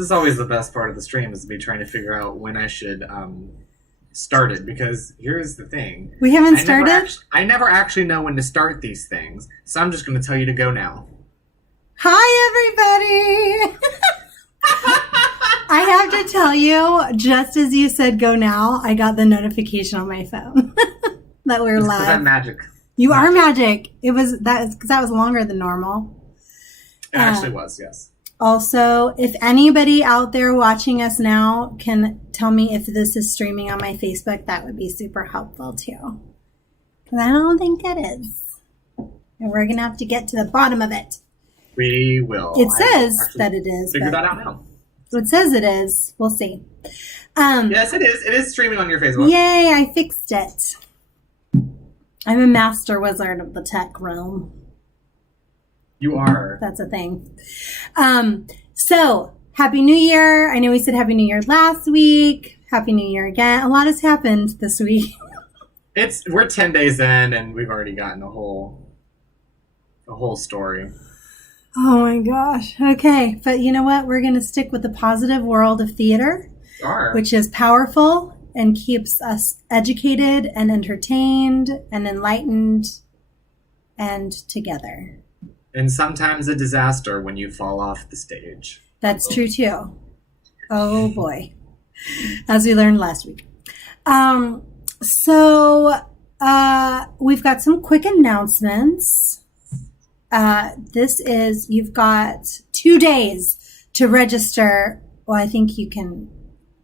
is always the best part of the stream, is me trying to figure out when I should start it, because here's the thing. We haven't started? I never actually know when to start these things, so I'm just going to tell you to go now. Hi, everybody! I have to tell you, just as you said go now, I got the notification on my phone that we're live. I'm magic. You are magic. Because that was longer than normal. It actually was, yes. Also, if anybody out there watching us now can tell me if this is streaming on my Facebook, that would be super helpful too. Because I don't think it is. And we're going to have to get to the bottom of it. We will. It says that it is. Figure that out now. It says it is. We'll see. Yes, it is. It is streaming on your Facebook. Yay, I fixed it. I'm a master wizard of the tech realm. You are. That's a thing. So, Happy New Year. I know we said Happy New Year last week. Happy New Year again. A lot has happened this week. We're 10 days in, and we've already gotten a whole story. Oh my gosh. Okay. But you know what? We're going to stick with the positive world of theater, which is powerful and keeps us educated and entertained and enlightened and together. And sometimes a disaster when you fall off the stage. That's true too. Oh boy. As we learned last week. So we've got some quick announcements. You've got 2 days to register. Well, I think you can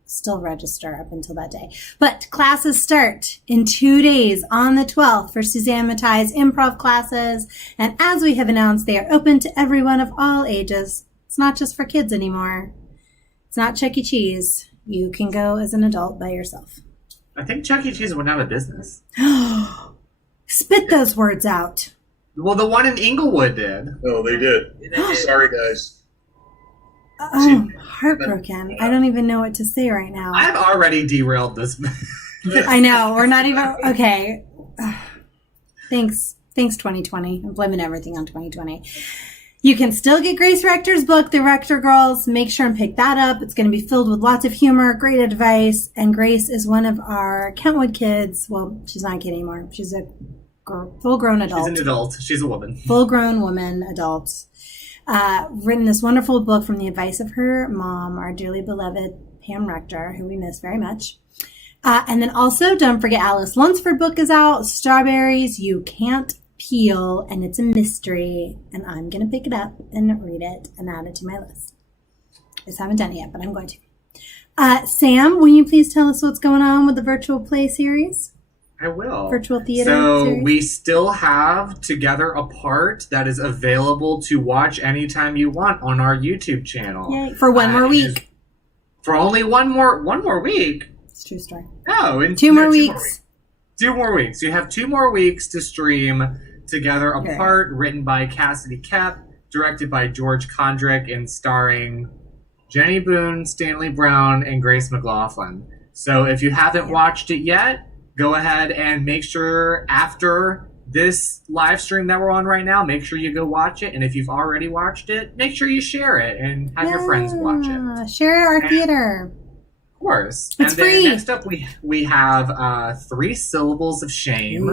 still register up until that day. But classes start in 2 days on the 12th for Suzanne Mattai's improv classes. And as we have announced, they are open to everyone of all ages. It's not just for kids anymore. It's not Chuck E. Cheese. You can go as an adult by yourself. I think Chuck E. Cheese went out of business. Spit those words out. Well, the one in Inglewood did. No, they did. Sorry, guys. Oh, heartbroken. I don't even know what to say right now. I've already derailed this. I know. We're not even... Okay. Thanks, 2020. I'm blaming everything on 2020. You can still get Grace Rector's book, The Rector Girls. Make sure and pick that up. It's going to be filled with lots of humor, great advice. And Grace is one of our Kentwood kids. Well, she's not a kid anymore. She's a full-grown adult. She's an adult. She's a woman. Full-grown woman, adult. Written this wonderful book from the advice of her mom, our dearly beloved Pam Rector, who we miss very much. And then also, don't forget Alice Lunsford book is out, Strawberries You Can't Peel, and it's a mystery. And I'm going to pick it up and read it and add it to my list. I just haven't done it yet, but I'm going to. Sam, will you please tell us what's going on with the virtual play series? I will. Virtual theater series. We still have Together Apart that is available to watch anytime you want on our YouTube channel. Yay. For one more week. For only one more week. It's a true story. No, in two more weeks. 2 more weeks. You have 2 more weeks to stream Together Apart, written by Cassidy Kep, directed by George Condrick, and starring Jenny Boone, Stanley Brown, and Grace McLaughlin. So if you haven't watched it yet, go ahead and make sure after this live stream that we're on right now, make sure you go watch it. And if you've already watched it, make sure you share it and have your friends watch it. Share our theater. Of course. It's free. Then next up, we have 3 Syllables of Shame,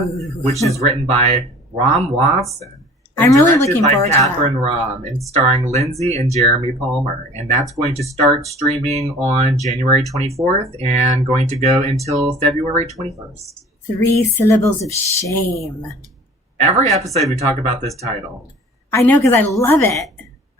which is written by Ram Watson. I'm really looking forward to that. Catherine Rom, and starring Lindsay and Jeremy Palmer. And that's going to start streaming on January 24th and going to go until February 21st. 3 Syllables of Shame. Every episode we talk about this title. I know, because I love it.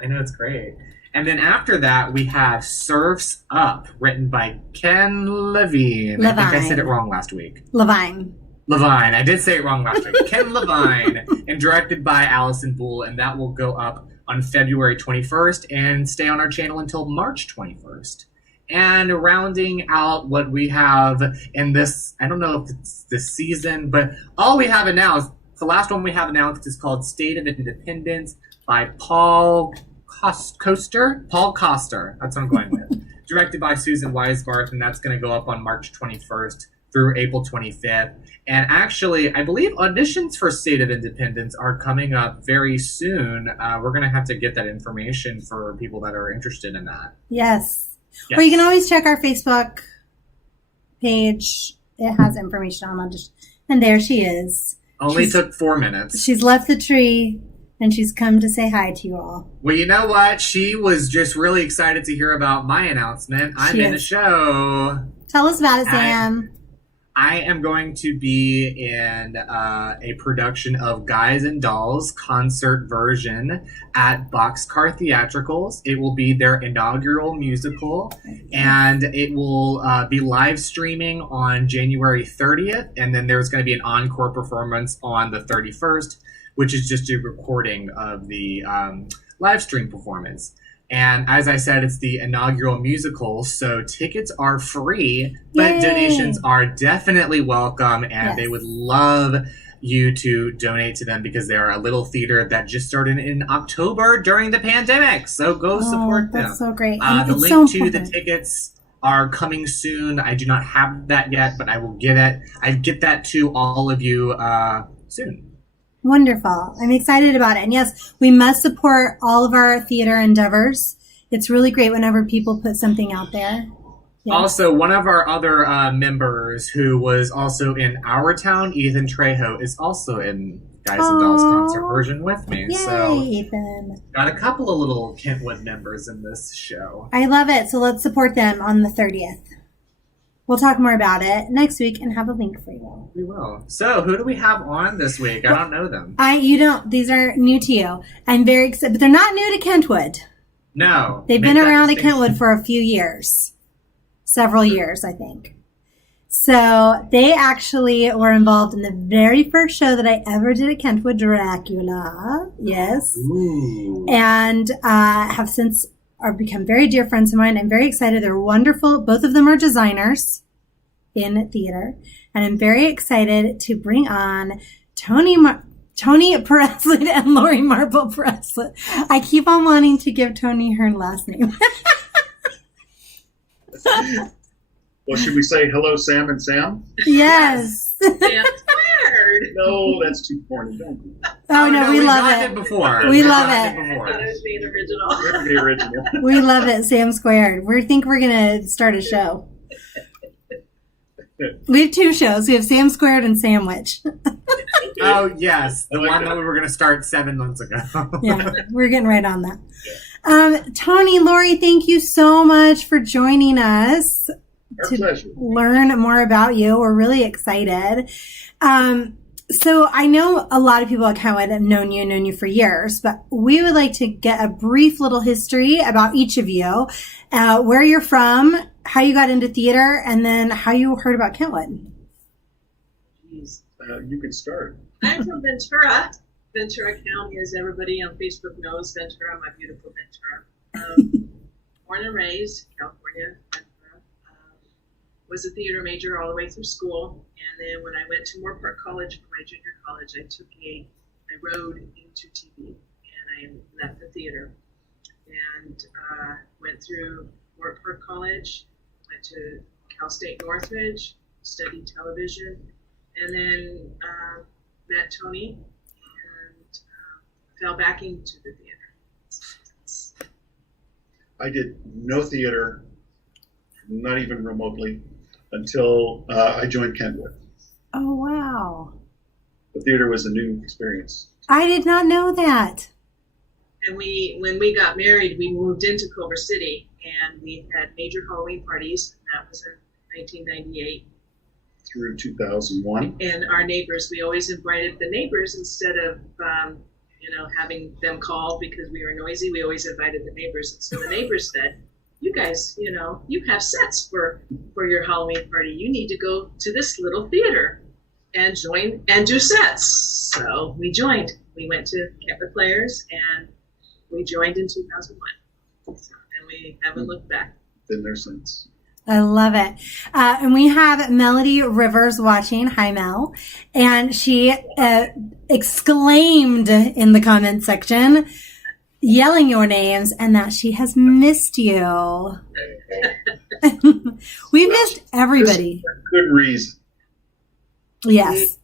I know, it's great. And then after that, we have Surf's Up, written by Ken Levine. I think I said it wrong last week. Levine. I did say it wrong last week. Ken Levine, and directed by Allison Bull, and that will go up on February 21st and stay on our channel until March 21st. And rounding out what we have in this, I don't know if it's this season, but all we have announced, the last one we have announced is called State of Independence by Paul Coster. That's what I'm going with. Directed by Susan Weisbarth, and that's going to go up on March 21st through April 25th. And actually, I believe auditions for State of Independence are coming up very soon. We're going to have to get that information for people that are interested in that. Yes. Or you can always check our Facebook page. It has information on audition. And there she is. Only took 4 minutes. She's left the tree, and she's come to say hi to you all. Well, you know what? She was just really excited to hear about my announcement. I'm in the show. Tell us about it, Sam. I am going to be in a production of Guys and Dolls concert version at Boxcar Theatricals. It will be their inaugural musical, and it will be live streaming on January 30th, and then there's going to be an encore performance on the 31st, which is just a recording of the live stream performance. And as I said, it's the inaugural musical, so tickets are free, but donations are definitely welcome, and they would love you to donate to them because they are a little theater that just started in October during the pandemic. So go support them. That's so great. The link to the tickets are coming soon. I do not have that yet, but I will get it. I get that to all of you soon. Wonderful. I'm excited about it. And yes, we must support all of our theater endeavors. It's really great whenever people put something out there. Yes. Also, one of our other members who was also in our town, Ethan Trejo, is also in Guys and Dolls concert version with me. Yay, so Ethan. Got a couple of little Kentwood members in this show. I love it. So let's support them on the 30th. We'll talk more about it next week and have a link for you. We will. So, who do we have on this week? I don't know them. You don't. These are new to you. I'm very excited. But they're not new to Kentwood. No. They've been around at Kentwood for a few years. Several years, I think. So, they actually were involved in the very first show that I ever did at Kentwood, Dracula. Yes. Ooh. And have since become very dear friends of mine. I'm very excited. They're wonderful. Both of them are designers in theater. And I'm very excited to bring on Tony Pereslete and Lori Marple-Pereslete. I keep on wanting to give Tony her last name. Well, should we say hello, Sam and Sam? Yes. Sam squared. No, that's too corny. Don't do that. Oh, no, we love it. it. Before. We love I it. thought it was being original. We're the original. We love it, Sam Squared. We think we're going to start a show. We have two shows. We have Sam Squared and Sandwich. Oh, yes. The one that we were going to start 7 months ago. Yeah, we're getting right on that. Tony, Lori, thank you so much for joining us. Our to pleasure. learn more about you. We're really excited. So I know a lot of people at Kentwood have known you for years, but we would like to get a brief little history about each of you, where you're from, how you got into theater, and then how you heard about Kentwood. Jeez. You can start. I'm from Ventura. Ventura County, as everybody on Facebook knows, Ventura, my beautiful Ventura. Born and raised, California, Ventura. Was a theater major all the way through school, and then when I went to Moore Park College for my junior college, I rode into TV, and I left the theater, and went through Moore Park College, went to Cal State Northridge, studied television, and then met Tony, and fell back into the theater. I did no theater, not even remotely, until I joined Kentwood. Oh, wow. The theater was a new experience. I did not know that. And when we got married, we moved into Culver City, and we had major Halloween parties. That was in 1998. Through 2001. And our neighbors, we always invited the neighbors instead of, having them call because we were noisy. We always invited the neighbors. And so the neighbors said, you guys, you have sets for your Halloween party. You need to go to this little theater and join and do sets. So we joined. We went to Kentwood Players, and we joined in 2001. And we haven't looked back. Been there since. I love it. And we have Melody Rivers watching. Hi, Mel. And she exclaimed in the comment section, yelling your names, and that she has missed you. We've missed everybody. For good reason. Yes.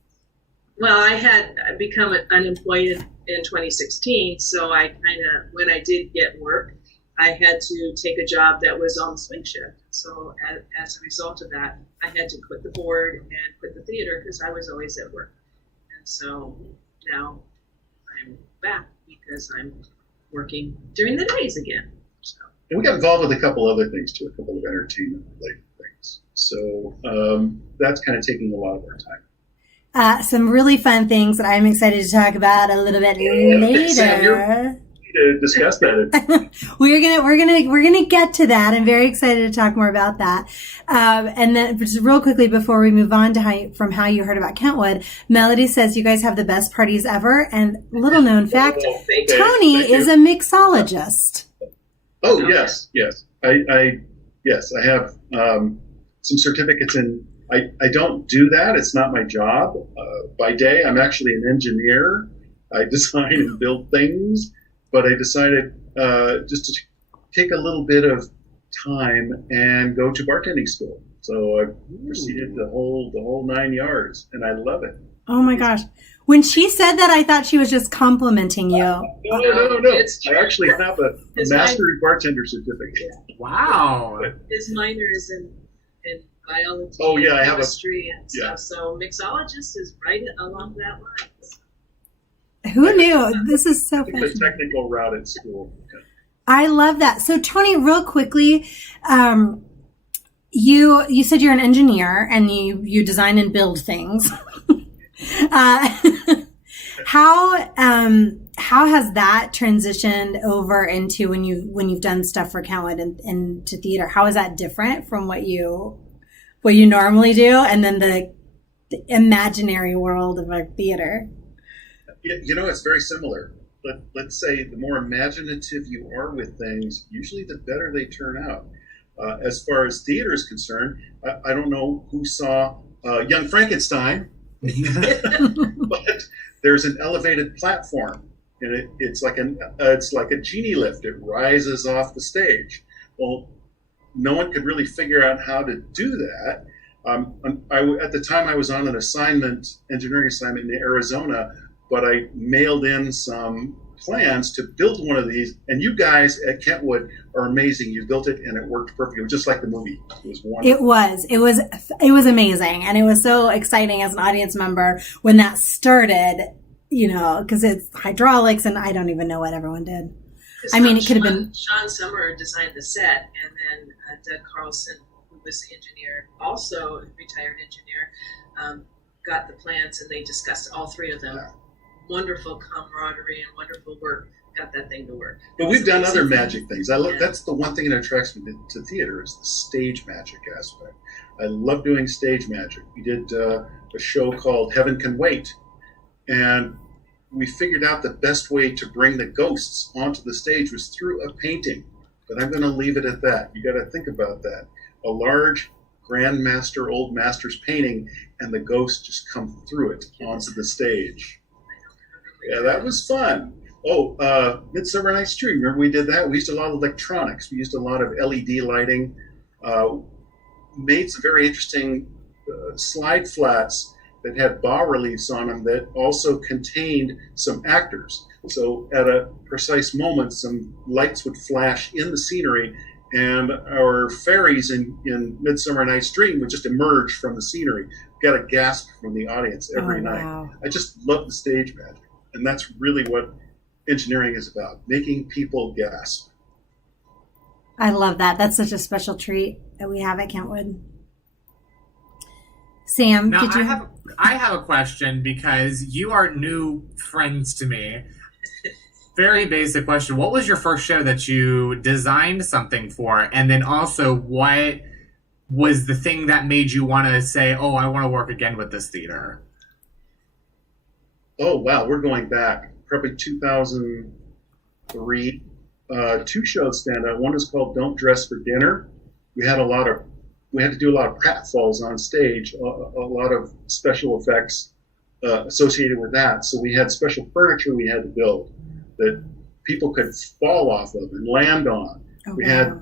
Well, I had become unemployed in 2016, so I kind of, when I did get work, I had to take a job that was on swing shift. So as a result of that, I had to quit the board and quit the theater because I was always at work. And so now I'm back because I'm working during the days again. So. And we got involved with a couple other things too, a couple of entertainment-related things. So that's kind of taking a lot of our time. Some really fun things that I'm excited to talk about a little bit later. Sam, you're to discuss that. we're gonna get to that. I'm very excited to talk more about that. And then just real quickly before we move on to how you heard about Kentwood, Melody says you guys have the best parties ever. And little known fact, Tony is a mixologist. Oh yes. I have some certificates in. I don't do that. It's not my job. By day, I'm actually an engineer. I design and build things, but I decided just to take a little bit of time and go to bartending school. So I proceeded the whole 9 yards, and I love it. Oh my gosh. When she said that, I thought she was just complimenting you. No. I actually have a master's bartender certificate. Wow. His minor is in biology, I have chemistry, and stuff. So mixologist is right along that line. Who knew? This is so the fascinating. technical route at school. I love that. So Tony, real quickly, you said you're an engineer and you design and build things. How has that transitioned over into when you've done stuff for Kentwood and to theater? How is that different from what you normally do, and then the imaginary world of a theater? It's very similar. Let's say the more imaginative you are with things, usually the better they turn out. As far as theater is concerned, I don't know who saw Young Frankenstein, but there's an elevated platform, and it's like a genie lift. It rises off the stage. Well, no one could really figure out how to do that. At the time, I was on an engineering assignment in Arizona, but I mailed in some plans to build one of these. And you guys at Kentwood are amazing. You built it, and it worked perfectly. It was just like the movie. It was wonderful. It was amazing, and it was so exciting as an audience member when that started. Because it's hydraulics, and I don't even know what everyone did. It could have been Sean Summer designed the set, and then Doug Carlson, who was the engineer, also a retired engineer, got the plans, and they discussed all three of them. Yeah. Wonderful camaraderie and wonderful work. Got that thing to work. But we've done other magic things. That's the one thing that attracts me to theater is the stage magic aspect. I love doing stage magic. We did a show called Heaven Can Wait, and we figured out the best way to bring the ghosts onto the stage was through a painting. But I'm going to leave it at that. You got to think about that. A large grandmaster, old master's painting, and the ghosts just come through it onto the stage. Yeah, that was fun. Oh, Midsummer Night's Dream. Remember we did that? We used a lot of electronics. We used a lot of LED lighting. Made some very interesting slide flats that had bas reliefs on them that also contained some actors. So at a precise moment, some lights would flash in the scenery, and our fairies in Midsummer Night's Dream would just emerge from the scenery. Got a gasp from the audience every night. Wow. I just love the stage magic. And that's really what engineering is about, making people gasp. I love that. That's such a special treat that we have at Kentwood. Sam, now, did you I have a question because you are new friends to me. Very basic question. What was your first show that you designed something for? And then also, what was the thing that made you want to say, oh, I want to work again with this theater? Oh, wow. We're going back probably 2003. Two shows stand out. One is called Don't Dress for Dinner. We had to do a lot of pratfalls on stage, a lot of special effects associated with that. So we had special furniture we had to build that people could fall off of and land on. Oh, we had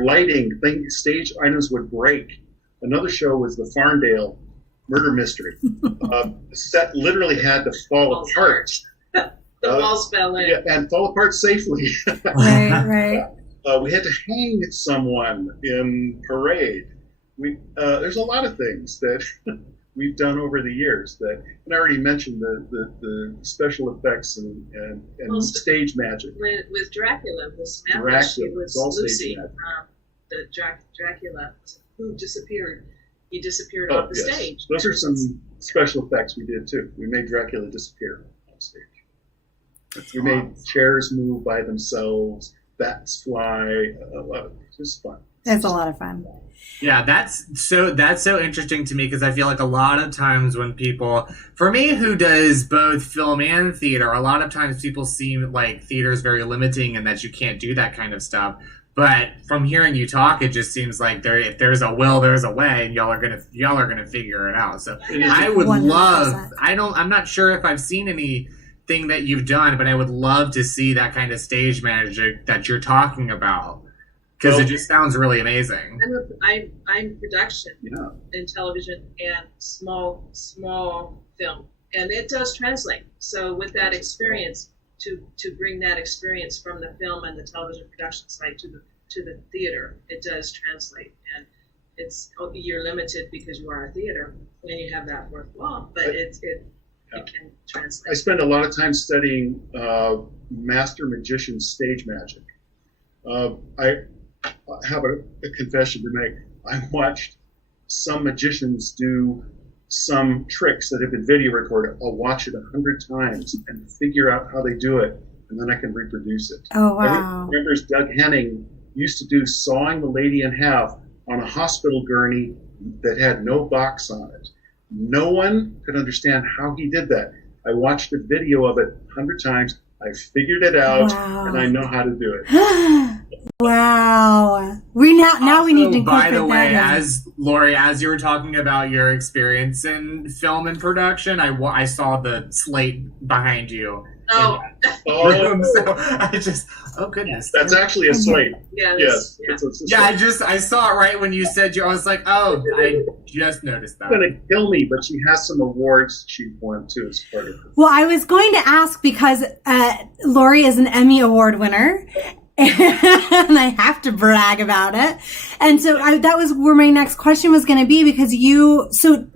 lighting, stage items would break. Another show was the Farndale murder mystery. The set literally had to fall apart. The walls fell in. Yeah, and fall apart safely. Right. We had to hang someone in parade. There's a lot of things that we've done over the years that, and I already mentioned the special effects and stage magic. With Dracula, the Samantha, she was Lucy. The Dracula who disappeared. He disappeared off the stage. Those are some special effects we did too. We made Dracula disappear on stage. We made chairs move by themselves, bats fly. It's just fun. It's a lot of fun. Yeah, that's so interesting to me because I feel like a lot of times when people, for me who does both film and theater, a lot of times people seem like theater is very limiting and that you can't do that kind of stuff. But from hearing you talk, it just seems like if there's a will, there's a way, and y'all are gonna figure it out. So I would 100%. Love. I'm not sure if I've seen anything that you've done, but I would love to see that kind of stage magic that you're talking about. Because it just sounds really amazing. I'm production in television and small film, and it does translate. So with that experience, to bring that experience from the film and the television production side to the theater, it does translate. And you're limited because you are a theater and you have that fourth wall, but it can translate. I spend a lot of time studying master magician stage magic. I have a confession to make. I watched some magicians do some tricks that have been video recorded. I'll watch it 100 times and figure out how they do it, and then I can reproduce it. Oh, wow. I remember Doug Henning used to do sawing the lady in half on a hospital gurney that had no box on it. No one could understand how he did that. I watched a video of it 100 times. I figured it out, and I know how to do it. Wow. We now we need to incorporate that. By the way, as Lori, as you were talking about your experience in film and production, I saw the slate behind you. Oh. So I just, oh goodness. That's actually a slate. Yeah. Yes. Yeah. I saw it right when you said I was like, oh, I just noticed that. She's going to kill me, but she has some awards she won too as part of it. Well, I was going to ask because Lori is an Emmy Award winner. And I have to brag about it. And so that was where my next question was going to be, because so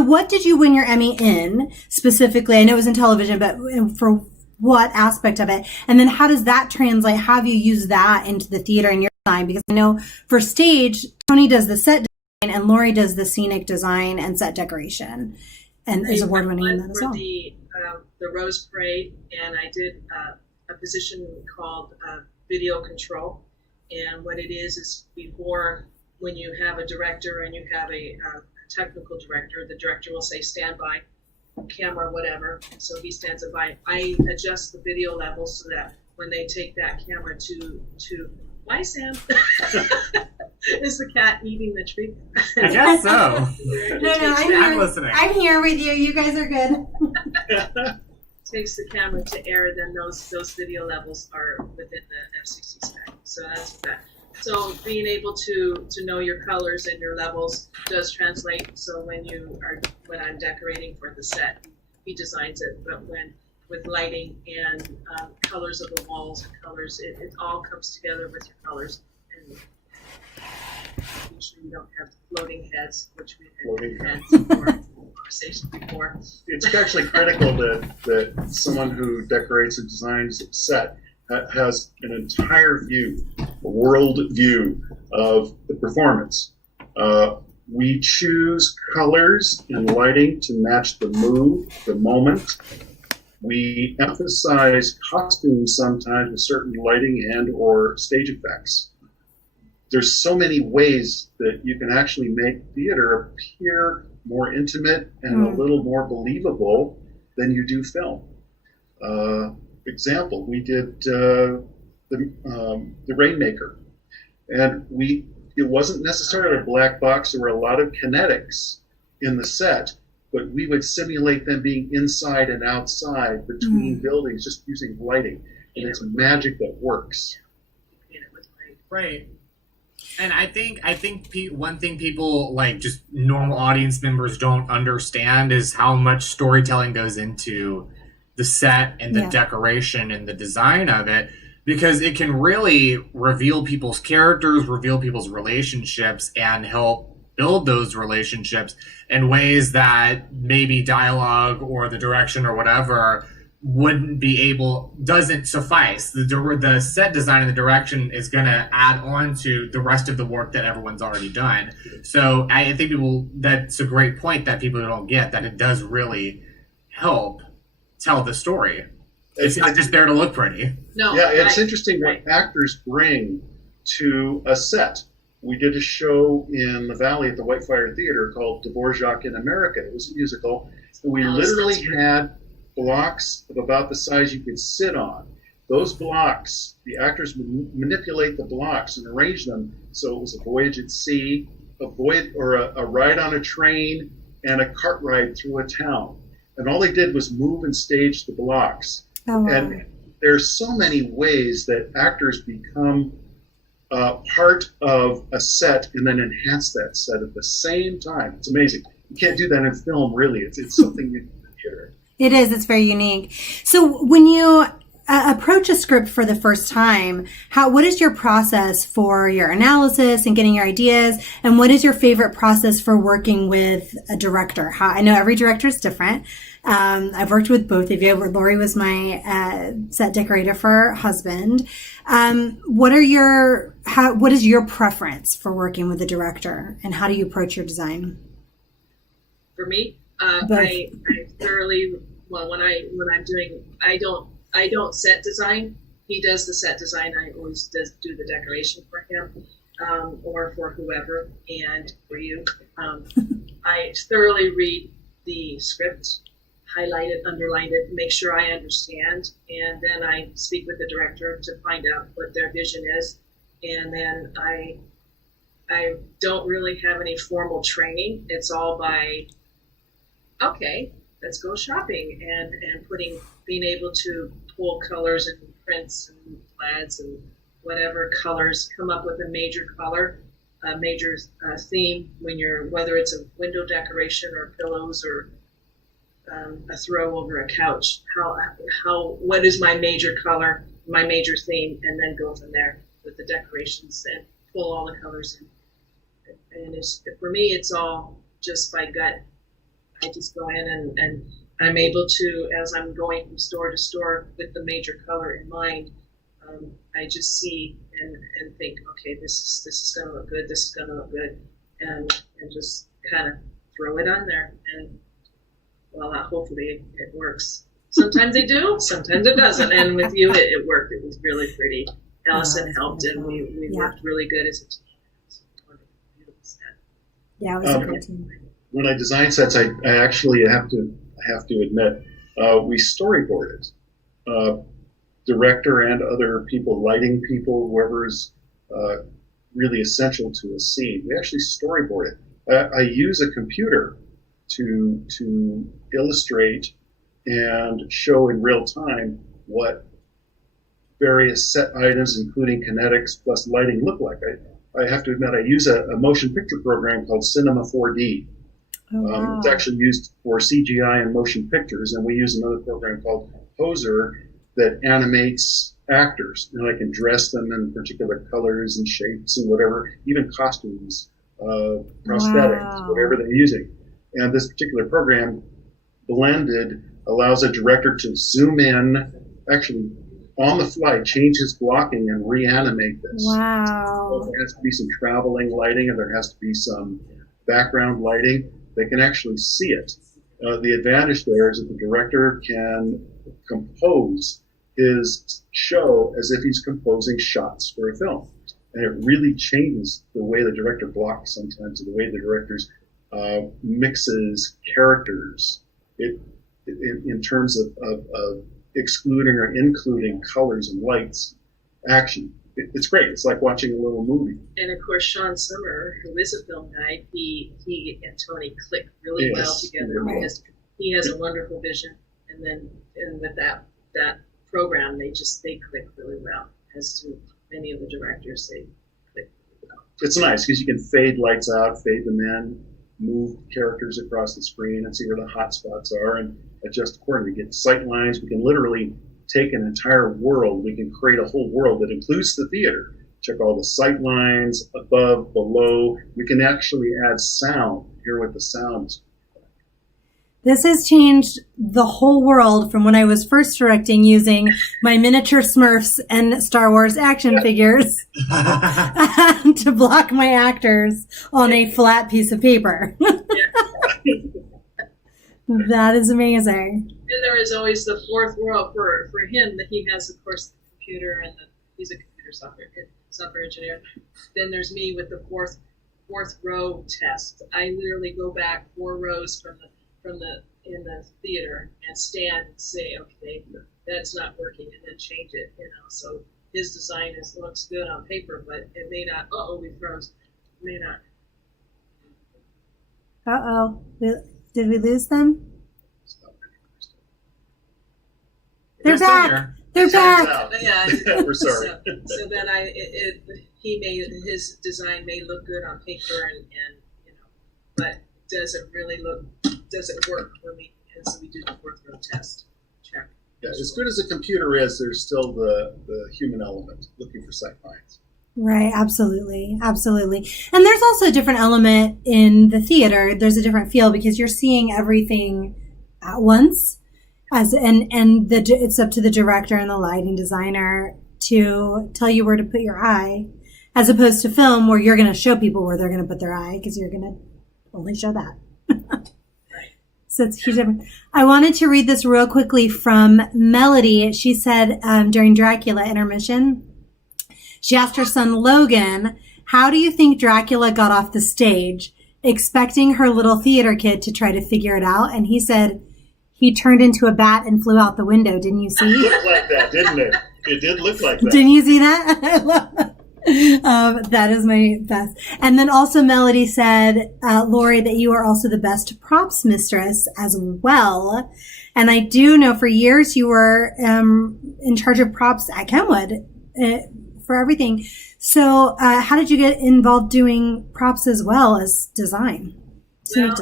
what did you win your Emmy in specifically? I know it was in television, but for what aspect of it? And then how does that translate? How have you used that into the theater in your design? Because I know for stage, Tony does the set design and Lori does the scenic design and set decoration, and is award winning in that as well. The Rose Parade, and I did a position called video control, and what it is before, when you have a director and you have a technical director, the director will say stand by, camera, whatever, so he stands by. I adjust the video level so that when they take that camera to why, Sam? Is the cat eating the tree? I guess so. No, I'm listening. I'm here with you. You guys are good. Takes the camera to air, then those video levels are within the FCC spec. So that's that. So being able to know your colors and your levels does translate. So when I'm decorating for the set, he designs it. But with lighting and colors of the walls and colors, it all comes together with your colors. And make sure you don't have floating heads, which we had conversation before. It's actually critical that someone who decorates and designs a set has an entire view, a world view of the performance. We choose colors and lighting to match the mood, the moment. We emphasize costumes sometimes with certain lighting and or stage effects. There's so many ways that you can actually make theater appear more intimate and a little more believable than you do film. Example, we did the Rainmaker, and it wasn't necessarily a black box. There were a lot of kinetics in the set, but we would simulate them being inside and outside between buildings just using lighting, and it's magic that works. Right. And I think one thing people, like, just normal audience members don't understand is how much storytelling goes into the set and the decoration and the design of it, because it can really reveal people's characters, reveal people's relationships, and help build those relationships in ways that maybe dialogue or the direction or whatever doesn't suffice. The set design and the direction is going to add on to the rest of the work that everyone's already done. So I think that's a great point that people don't get, that it does really help tell the story. It's not just there to look pretty. No. Yeah, it's interesting what actors bring to a set. We did a show in the Valley at the Whitefire Theater called Dvorak in America. It was a musical. And we literally had blocks of about the size you could sit on. Those blocks, the actors would manipulate the blocks and arrange them so it was a voyage at sea, a ride on a train, and a cart ride through a town. And all they did was move and stage the blocks. Oh, wow. And there's so many ways that actors become part of a set and then enhance that set at the same time. It's amazing. You can't do that in film, really. It's something you can hear. It is. It's very unique. So when you approach a script for the first time, what is your process for your analysis and getting your ideas? And what is your favorite process for working with a director? I know every director is different. I've worked with both of you. Lori was my set decorator for her husband. What is your preference for working with a director, and how do you approach your design? For me, I thoroughly, well, when I'm doing, I don't set design. He does the set design. I always do the decoration for him, or for whoever, and for you. I thoroughly read the script, highlight it, underline it, make sure I understand, and then I speak with the director to find out what their vision is, and then I don't really have any formal training. It's all by, okay, let's go shopping, and being able to pull colors and prints and plaids and whatever colors, come up with a major color, a major theme whether it's a window decoration or pillows or a throw over a couch. What is my major color, my major theme, and then go from there with the decorations and pull all the colors in. And for me, it's all just by gut. I just go in and I'm able to, as I'm going from store to store with the major color in mind, I just see and think, okay, this is going to look good, this is going to look good, and just kind of throw it on there. And well, hopefully it works. Sometimes it do, sometimes it doesn't. And with you, it worked. It was really pretty. Allison helped, and we worked really good as a team. Yeah, it was a great team. When I design sets, I actually have to admit, we storyboard it. Director and other people, lighting people, whoever's really essential to a scene, we actually storyboard it. I use a computer to illustrate and show in real time what various set items, including kinetics plus lighting, look like. I have to admit, I use a motion picture program called Cinema 4D. Oh, wow. It's actually used for CGI and motion pictures, and we use another program called Poser that animates actors, and I can dress them in particular colors and shapes and whatever, even costumes, prosthetics, whatever they're using. And this particular program, Blended, allows a director to zoom in, actually on the fly, change his blocking and reanimate this. Wow. So there has to be some traveling lighting, and there has to be some background lighting. They can actually see it. The advantage there is that the director can compose his show as if he's composing shots for a film. And it really changes the way the director blocks sometimes, the way the director's mixes characters in terms of excluding or including colors and lights, action. It's great. It's like watching a little movie. And of course, Sean Summer, who is a film guy, he and Tony click really well together because he has a wonderful vision, and with that program, they click really well. As to many of the directors, they click really well. It's nice because you can fade lights out, fade them in, move characters across the screen and see where the hot spots are and adjust accordingly. We get sight lines. We can literally take an entire world. We can create a whole world that includes the theater. Check all the sight lines above, below. We can actually add sound, hear what the sound is. This has changed the whole world from when I was first directing using my miniature Smurfs and Star Wars action figures to block my actors on a flat piece of paper. That is amazing. And there is always the fourth world for him that he has, of course, the computer and he's a computer software engineer. Then there's me with the fourth row test. I literally go back 4 rows in the theater and stand and say, okay, that's not working, and then change it. So his design looks good on paper, but it may not. We froze. May not. Did we lose them? They're still back. here. They're back. Yeah. We're sorry. So then his design may look good on paper and but does it work when so we do the fourth row test. Check. Yeah, as good as a computer is, there's still the human element, looking for sight lines. Right, absolutely. And there's also a different element in the theater. There's a different feel because you're seeing everything at once. It's up to the director and the lighting designer to tell you where to put your eye, as opposed to film where you're going to show people where they're going to put their eye because you're going to only show that. So it's huge. I wanted to read this real quickly from Melody. She said during Dracula intermission, she asked her son Logan, "How do you think Dracula got off the stage?" expecting her little theater kid to try to figure it out. And he said, he turned into a bat and flew out the window. Didn't you see? It looked like that, didn't it? It did look like that. Didn't you see that? I love that. That is my best. And then also Melody said, Lori, that you are also the best props mistress as well. And I do know for years you were in charge of props at Kenwood for everything. So how did you get involved doing props as well as design? Well,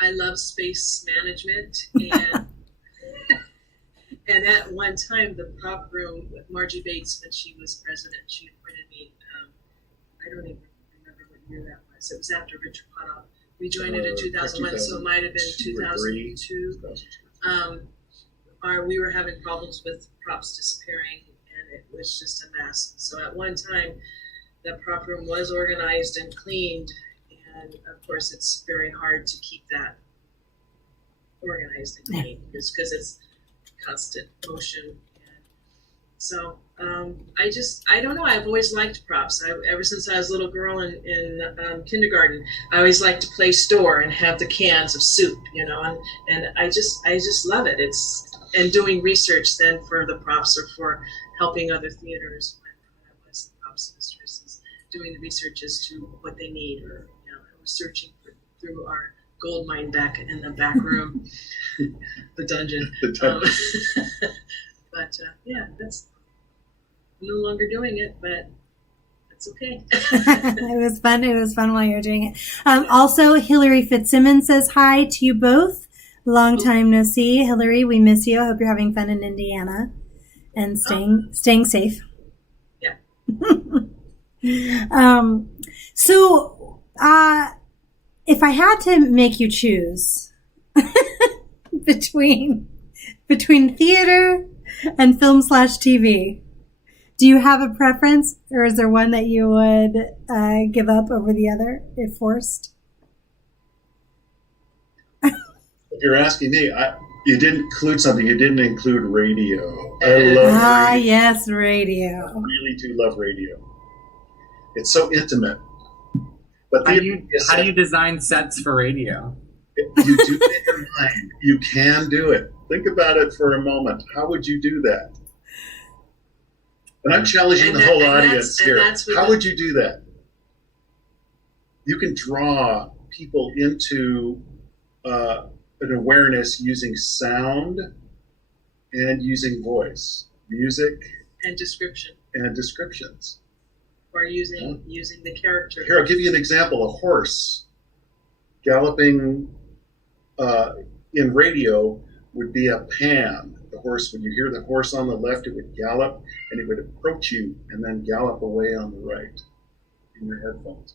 I love space management, and and at one time the prop room with Margie Bates, when she was president, she appointed me. I don't even remember what year that was. It was after Richard Ponoff. We joined it in 2001, so it might have been 2002. We were having problems with props disappearing, and it was just a mess. So at one time, the prop room was organized and cleaned. And of course, it's very hard to keep that organized and clean because it's constant motion. And so I don't know. I've always liked props. Ever since I was a little girl in kindergarten, I always liked to play store and have the cans of soup, and I just love it. And doing research then for the props or for helping other theaters when I was the props mistress, doing the research as to what they need or. Searching through our gold mine back in the back room, the dungeon. But that's no longer doing it, but it's okay. It was fun. It was fun while you were doing it. Also, Hillary Fitzsimmons says hi to you both. Long time no see, Hillary. We miss you. I hope you're having fun in Indiana and staying safe. Yeah. If I had to make you choose between theater and film/TV, do you have a preference, or is there one that you would give up over the other if forced? If you're asking me, you didn't include something. You didn't include radio. I love radio. Yes, radio. I really do love radio. It's so intimate. But how do you design sets for radio? You do it in your mind. You can do it. Think about it for a moment. How would you do that? And I'm challenging the whole audience here. How would you do that? You can draw people into an awareness using sound and using voice, music, and description. And descriptions. or using the character. Here, I'll give you an example. A horse galloping in radio would be a pan. The horse, when you hear the horse on the left, it would gallop, and it would approach you and then gallop away on the right in your headphones.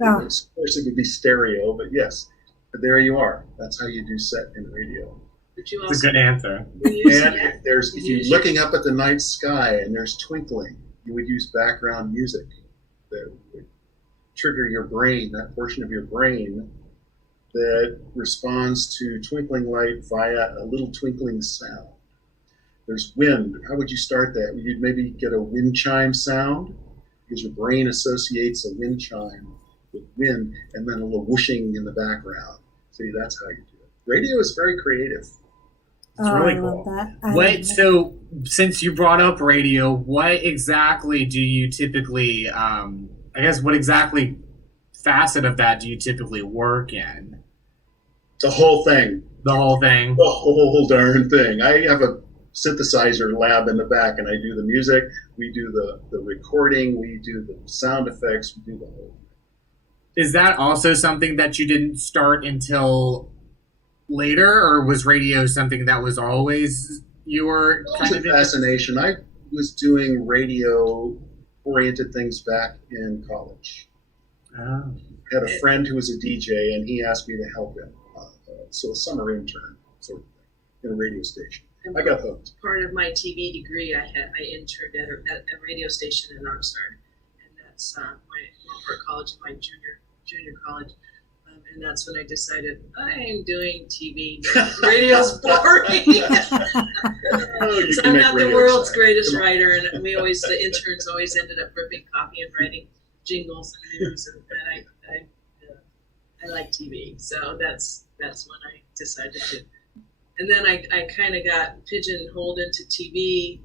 Oh. Of course, it would be stereo, but yes, but there you are. That's how you do set in radio. It's a good answer. And if you're looking up at the night sky and there's twinkling, you would use background music that would trigger your brain, that portion of your brain that responds to twinkling light via a little twinkling sound. There's wind. How would you start that? You'd maybe get a wind chime sound, because your brain associates a wind chime with wind, and then a little whooshing in the background. See, that's how you do it. Radio is very creative. It's really I cool. love that. Wait, so since you brought up radio, what exactly do you typically, what exactly facet of that do you typically work in? The whole thing. The whole thing? The whole darn thing. I have a synthesizer lab in the back, and I do the music, we do the recording, we do the sound effects, we do the whole thing. Is that also something that you didn't start until later, or was radio something that was always you were kind of fascination? I was doing radio-oriented things back in college. Oh. I had a friend who was a DJ, and he asked me to help him. So a summer intern sort of thing in a radio station. And I got hooked. Part of my TV degree, I interned at a radio station in Oxnard, and that's my Marple College, my junior college, and that's when I decided I'm doing TV. Radio's boring. So I'm not the world's greatest writer, and the interns always ended up ripping copy and writing jingles and news, and I like TV, so that's when I decided to. And then I kind of got pigeonholed into TV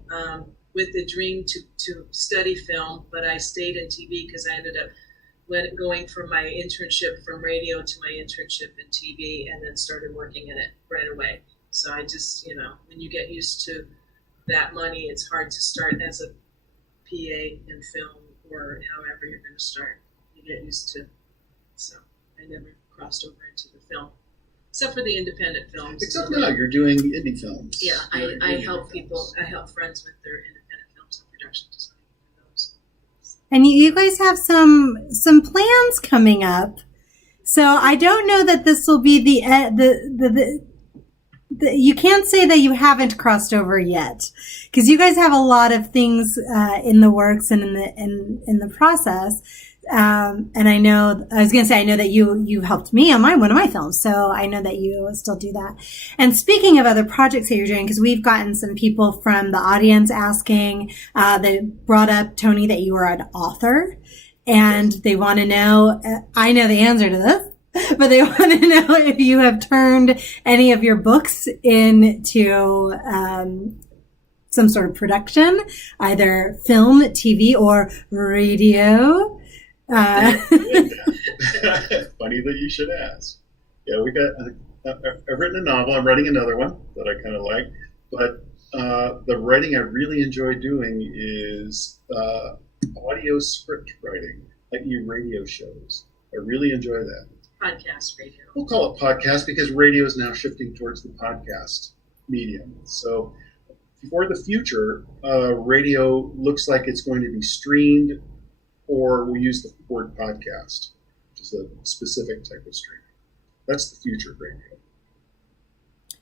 with the dream to study film, but I stayed in TV because I ended up going from my internship from radio to my internship in TV, and then started working in it right away. So I just, when you get used to that money, it's hard to start as a PA in film or however you're going to start. You get used to. So I never crossed over into the film. Except for the independent films. Except now you're doing indie films. Yeah, I help people. I help friends with their independent films and production design for those. And you guys have some plans coming up. So I don't know that this will be the you can't say that you haven't crossed over yet, because you guys have a lot of things in the works and in the process. And I know that you helped me on one of my films. So I know that you still do that. And speaking of other projects that you're doing, because we've gotten some people from the audience asking, they brought up, Tony, that you are an author, and they want to know, I know the answer to this, but they want to know if you have turned any of your books into, some sort of production, either film, TV, or radio. Funny that you should ask. Yeah, we got. I've written a novel. I'm writing another one that I kind of like. But the writing I really enjoy doing is audio script writing, like your radio shows. I really enjoy that. Podcast radio. We'll call it podcast because radio is now shifting towards the podcast medium. So for the future, radio looks like it's going to be streamed, or we use the word podcast, which is a specific type of streaming. That's the future of radio.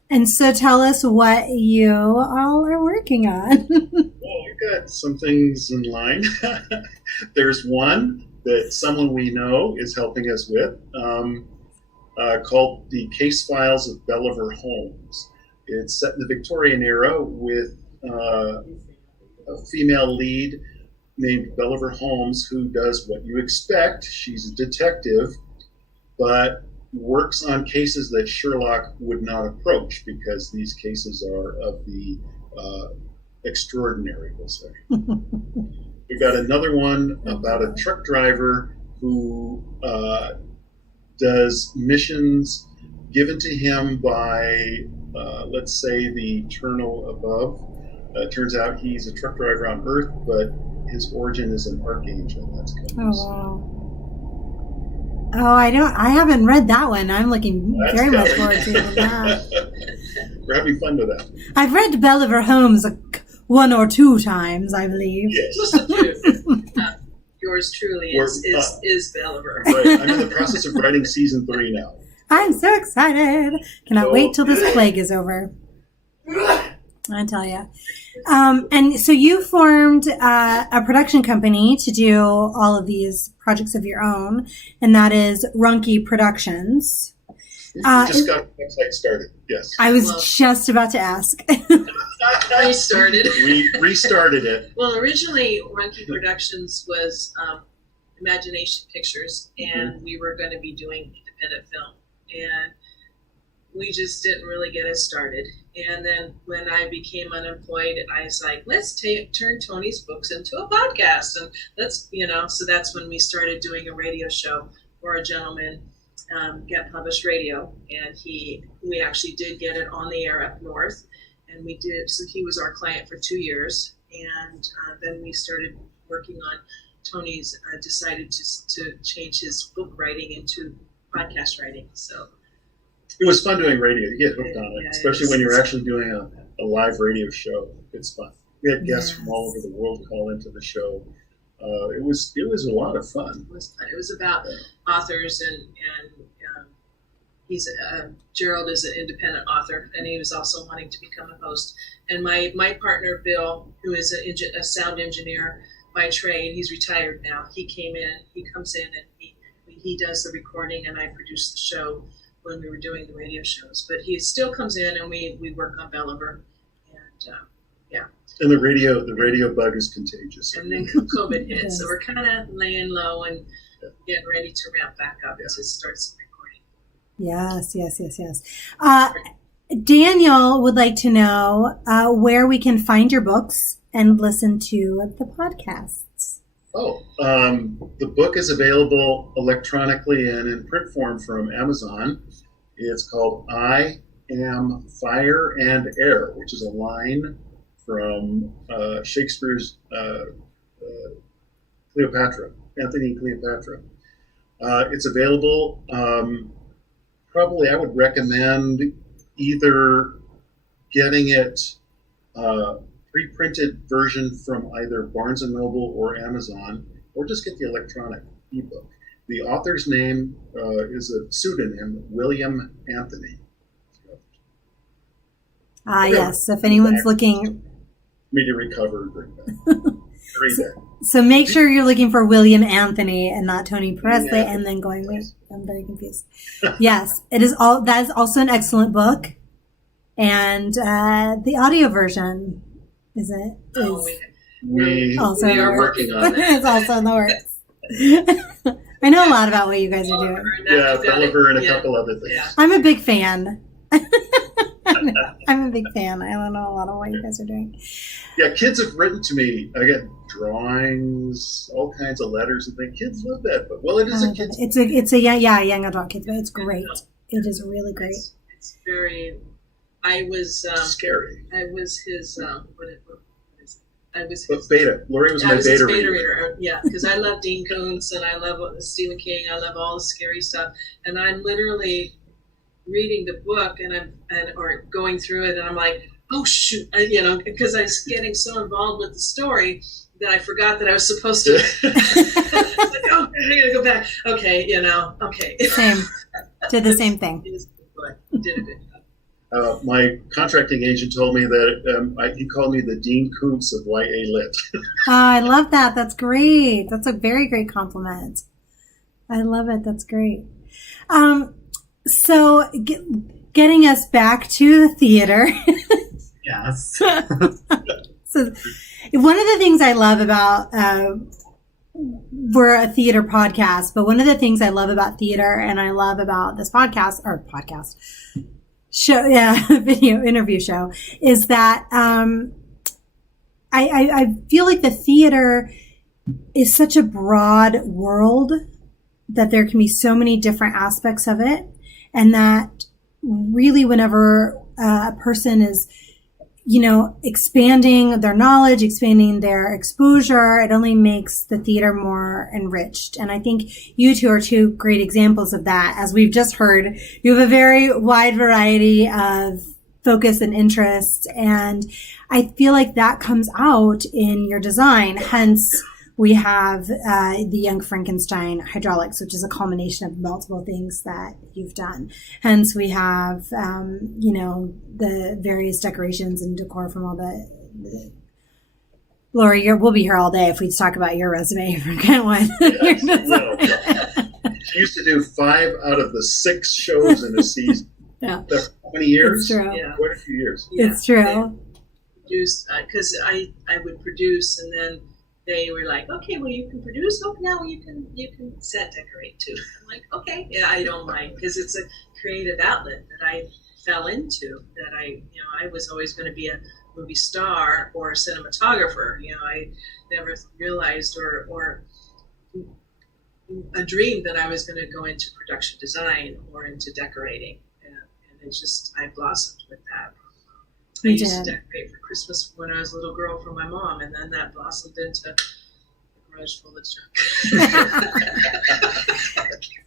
And so tell us what you all are working on. Well, we've got some things in line. There's one that someone we know is helping us with, called The Case Files of Belliver Holmes. It's set in the Victorian era with a female lead named Belliver Holmes, who does what you expect. She's a detective, but works on cases that Sherlock would not approach, because these cases are of the extraordinary, we'll say. We've got another one about a truck driver who does missions given to him by, let's say, the eternal above. Turns out he's a truck driver on Earth, but his origin is an archangel. That's Oh, Cody's. wow. Oh, I haven't read that one. I'm looking very much forward to that. We're having fun with that. I've read Belliver Holmes one or two times, I believe. Yes. Just a few. Yours truly is Belliver. Right. I'm in the process of writing season 3 now. I'm so excited. Cannot wait till this plague is over. I tell you. And so you formed a production company to do all of these projects of your own, and that is Runke Productions. Just got the website started, yes. I was just about to ask. Restarted. We restarted it. Well, originally, Runke Productions was Imagination Pictures, and we were going to be doing independent film. And we just didn't really get it started. And then when I became unemployed, I was like, let's turn Tony's books into a podcast. And so that's when we started doing a radio show for a gentleman, Get Published Radio. And we actually did get it on the air up north. And we did, so he was our client for 2 years. And then we started working on Tony's, decided to change his book writing into podcast writing. So it was fun doing radio. You get hooked on it, especially when you're actually doing a live radio show. It's fun. We had guests from all over the world call into the show. It was a lot of fun. It was fun. It was about authors, and Gerald is an independent author, and he was also wanting to become a host. And my partner Bill, who is a sound engineer by trade, he's retired now. He comes in and he does the recording, and I produce the show when we were doing the radio shows. But he still comes in, and we work on Belliver, and And the radio bug is contagious. And then COVID hit, so we're kind of laying low and getting ready to ramp back up to start some recording. Yes. Daniel would like to know where we can find your books and listen to the podcasts. The book is available electronically and in print form from Amazon. It's called I Am Fire and Air, which is a line from Shakespeare's Cleopatra, Antony and Cleopatra. It's available. Probably I would recommend either getting it pre-printed version from either Barnes & Noble or Amazon, or just get the electronic ebook. The author's name is a pseudonym, William Anthony. Yes. If anyone's looking... Me to recover. Read that. So make sure you're looking for William Anthony and not Tony Pereslete, and then going, wait, I'm very confused. Yes, that is also an excellent book. And the audio version, is it? We are working on it. It's also in the works. I know a lot about what you guys are doing. Yeah, Belliver and a couple other things. Yeah. I'm a big fan. I'm a big fan. I don't know a lot of what you guys are doing. Yeah, kids have written to me. I get drawings, all kinds of letters and things. Kids love that book. Well, it is a kid's book. It's a young adult kids, but it's great. It is really great. It's very. I was scary. I was his. Beta. Lori was my beta reader. Yeah, because I love Dean Koontz and I love Stephen King. I love all the scary stuff, and I'm literally reading the book or going through it, and I'm like, oh shoot, because I was getting so involved with the story that I forgot that I was supposed to. Like, oh, I gotta go back. Okay, okay. Same. Did the same thing. Did a good job. My contracting agent told me that he called me the Dean Koontz of YA Lit. I love that. That's great. That's a very great compliment. I love it. That's great. So getting us back to the theater. Yes. So one of the things I love about, we're a theater podcast, but one of the things I love about theater and I love about this podcast show, video interview show, is that I feel like the theater is such a broad world that there can be so many different aspects of it, and that really whenever a person is expanding their knowledge, expanding their exposure. It only makes the theater more enriched. And I think you two are two great examples of that. As we've just heard, you have a very wide variety of focus and interests. And I feel like that comes out in your design. Hence, we have the Young Frankenstein hydraulics, which is a culmination of multiple things that you've done. Hence, we have, the various decorations and decor from all the Lori, we'll be here all day if we talk about your resume from Kentwood. She used to do 5 out of the 6 shows in a season. Yeah. How many years? It's true. Yeah. Quite a few years. Yeah. It's true. Because I would produce, and then they were like, okay, well, you can produce. Oh, now you can set decorate too. I'm like, okay, yeah, I don't mind, because it's a creative outlet that I fell into. That I was always going to be a movie star or a cinematographer. I never realized or a dream that I was going to go into production design or into decorating, and it's just I blossomed with that. I used to decorate for Christmas when I was a little girl for my mom, and then that blossomed into a garage full of junk.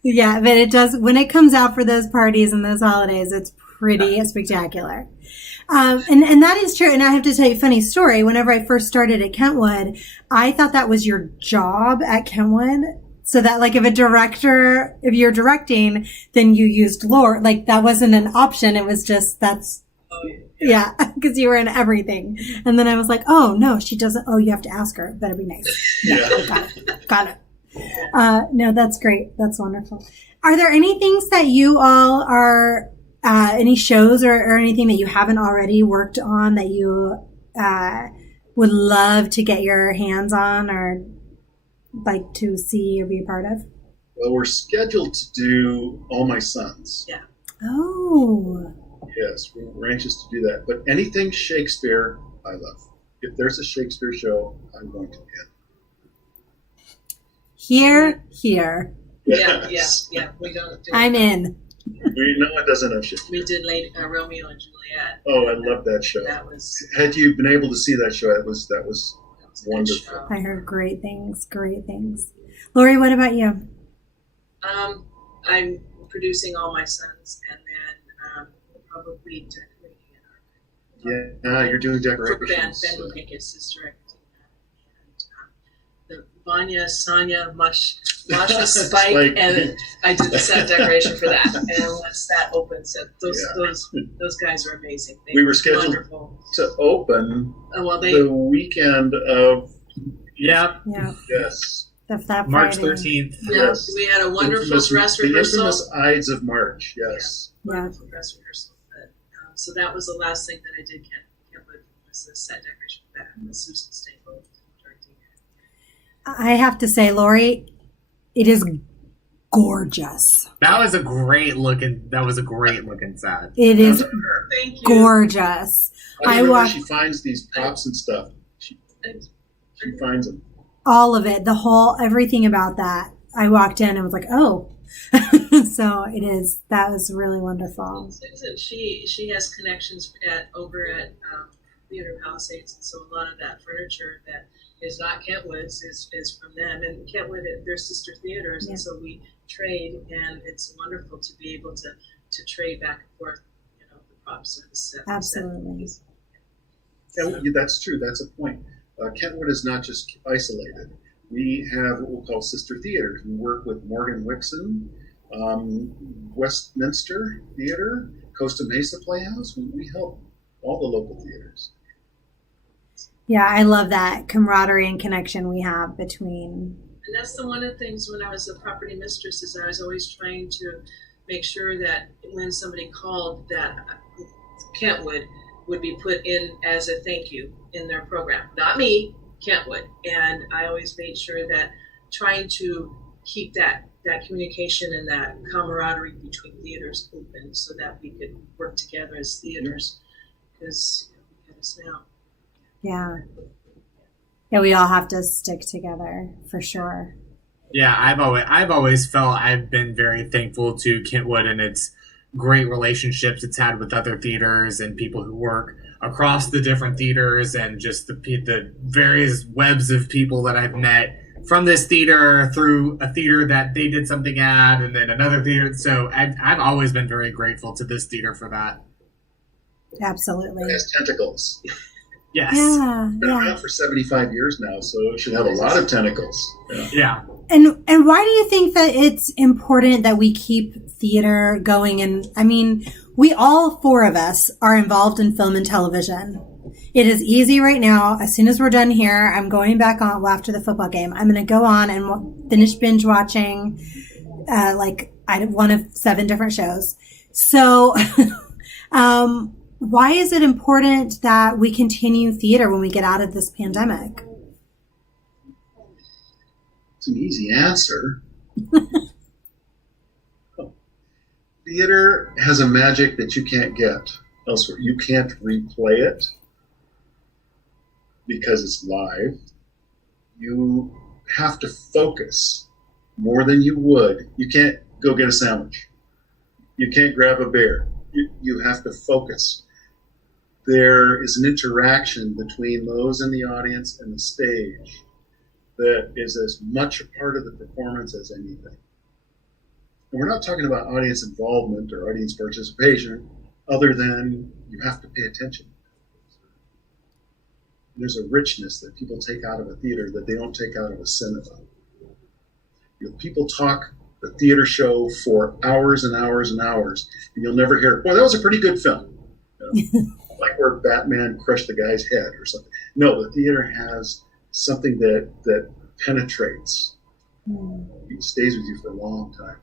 Yeah, but it does, when it comes out for those parties and those holidays, it's pretty spectacular. And that is true. And I have to tell you a funny story. Whenever I first started at Kentwood, I thought that was your job at Kentwood. So that like if you're directing, then you used lore. Like that wasn't an option. It was just, yeah, because you were in everything. And then I was like, oh, no, she doesn't. Oh, you have to ask her. Better be nice. Yeah. Got it. No, that's great. That's wonderful. Are there any things that you all are, any shows or anything that you haven't already worked on that you would love to get your hands on or like to see or be a part of? Well, we're scheduled to do All My Sons. Yeah. Oh. Yes, we're anxious to do that. But anything Shakespeare, I love. If there's a Shakespeare show, I'm going to be in. Here. Yeah. We don't do I'm in. No one doesn't have Shakespeare. We did Romeo and Juliet. Oh, I love that show. That was. Had you been able to see that show, that was wonderful. I heard great things. Lori, what about you? I'm producing All My Sons, and then probably decorating. Yeah, you're doing decorations. Ben Lucas is directing that. And the Vanya, Sonia, Masha Spike, and I did the set decoration for that. And once that opens, those guys are amazing. We were scheduled to open the weekend of. Yeah. Yes. March 13th. Yes. We had a wonderful dress rehearsal. The infamous Ides of March, yes. Yeah. Wonderful dress rehearsal. So that was the last thing that I did. Kentwood was the set decoration for that. And Susan Staples directing it. I have to say, Lori, it is gorgeous. That was a great looking set. It is Thank you. Gorgeous. She finds these props and stuff. She finds them. All of it, everything about that. I walked in and was like, oh. So it is. That was really wonderful. Susan, she has connections over at Theater Palisades, and so a lot of that furniture that is not Kentwood's is from them. And Kentwood, they're sister theaters, and so we trade, and it's wonderful to be able to trade back and forth, the props and the set. Absolutely. Yeah, that's true. That's a point. Kentwood is not just isolated. We have what we'll call sister theaters. We work with Morgan Wixon, Westminster Theater, Costa Mesa Playhouse. We help all the local theaters. Yeah, I love that camaraderie and connection we have between. And that's one of the things when I was a property mistress is I was always trying to make sure that when somebody called that Kentwood would be put in as a thank you in their program. Not me, Kentwood. And I always made sure that trying to keep that communication and that camaraderie between theaters open so that we could work together as theaters. Because we got us now. Yeah. Yeah, we all have to stick together for sure. Yeah, I've always felt I've been very thankful to Kentwood and its great relationships it's had with other theaters and people who work across the different theaters, and just the various webs of people that I've met from this theater through a theater that they did something at, and then another theater. So I've always been very grateful to this theater for that. Absolutely. It has tentacles. Yes. Yeah. It's been around for 75 years now, so it should have a lot of tentacles. Yeah. And why do you think that it's important that we keep theater going? And I mean, we all four of us are involved in film and television. It is easy right now. As soon as we're done here, I'm going back on after the football game. I'm going to go on and finish binge watching, one of 7 different shows. So, why is it important that we continue theater when we get out of this pandemic? It's an easy answer. Theater has a magic that you can't get elsewhere. You can't replay it because it's live. You have to focus more than you would. You can't go get a sandwich. You can't grab a beer. You have to focus. There is an interaction between those in the audience and the stage that is as much a part of the performance as anything. And we're not talking about audience involvement or audience participation, other than you have to pay attention. There's a richness that people take out of a theater that they don't take out of a cinema. People talk the theater show for hours and hours and hours, and you'll never hear, "Well, that was a pretty good film." Like where Batman crushed the guy's head or something. No, the theater has something that penetrates. It stays with you for a long time.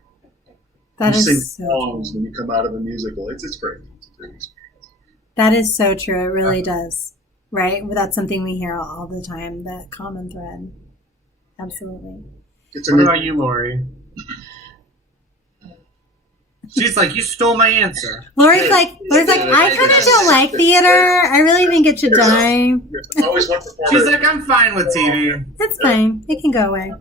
That you is sing so songs true. when you come out of a musical. It's great. It's a great experience. That is so true. It really does. Right? That's something we hear all the time, that common thread. Absolutely. What about you, Lori? She's like, you stole my answer. Lori's like, I kind of don't like theater. I really think it should die. There's always one performer. She's like, I'm fine with TV. It's fine. It can go away.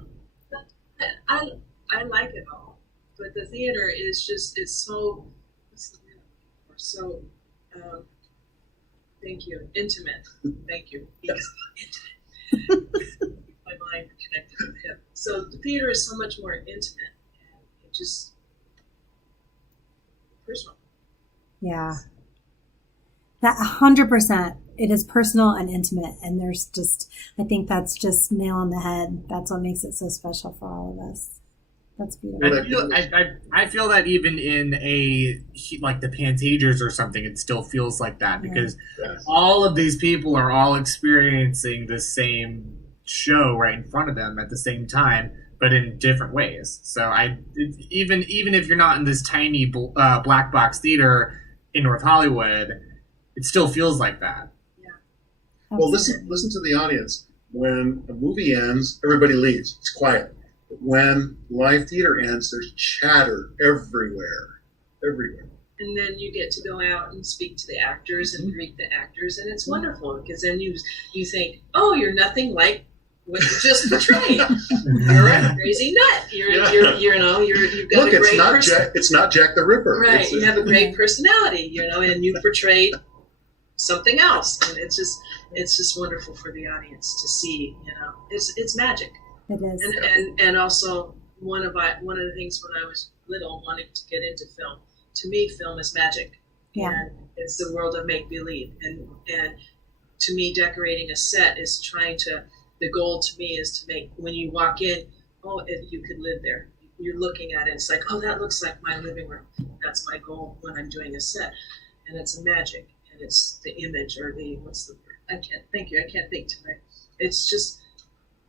I like it all, but the theater is just, it's so, thank you, intimate. Thank you. Intimate. My mind connected with him. So the theater is so much more intimate, and it just personal. Yeah. That 100%. It is personal and intimate. And there's just, I think that's just nail on the head. That's what makes it so special for all of us. That's beautiful. I feel that even in like the Pantagers or something, it still feels like that, because all of these people are all experiencing the same show right in front of them at the same time, but in different ways. So even if you're not in this tiny black box theater in North Hollywood, it still feels like that. Yeah. Well, listen to the audience. When a movie ends, everybody leaves. It's quiet. But when live theater ends, there's chatter everywhere. And then you get to go out and speak to the actors and greet the actors, and it's wonderful, because then you think, oh, you're nothing like what you just portrayed. You're a crazy nut. You've got a great personality. It's not Jack the Ripper. Right. You have a great personality, and you portrayed something else, and it's just wonderful for the audience to see. It's magic. It is. And also one of the things when I was little, wanting to get into film, to me, film is magic. Yeah. And it's the world of make believe, and to me, decorating a set is the goal to me is to make, when you walk in, you could live there. You're looking at it, it's like, oh, that looks like my living room. That's my goal when I'm doing a set. And it's a magic, and it's the image, or what's the word? I can't think tonight. It's just,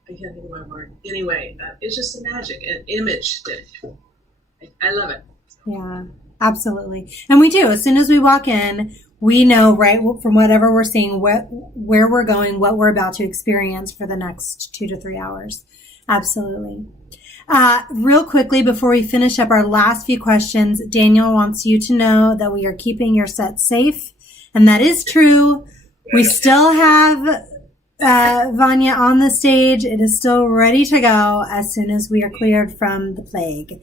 I can't think of my word. Anyway, it's just the magic, an image that I love it. Yeah, absolutely. And we do. As soon as we walk in, we know, right, from whatever we're seeing, where we're going, what we're about to experience for the next 2 to 3 hours. Absolutely. Real quickly, before we finish up our last few questions, Daniel wants you to know that we are keeping your set safe. And that is true. We still have Vanya on the stage. It is still ready to go as soon as we are cleared from the plague.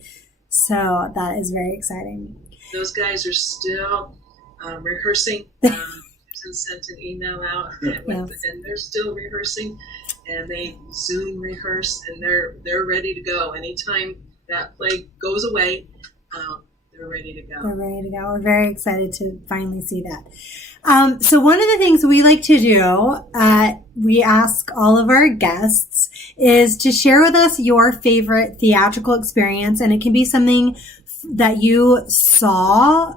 So that is very exciting. those guys are still rehearsing. Susan sent an email out, and they're still rehearsing, and they Zoom rehearse, and they're ready to go. Anytime that play goes away, they're ready to go. They're ready to go. We're very excited to finally see that. So one of the things we like to do, we ask all of our guests, is to share with us your favorite theatrical experience. And it can be something that you saw.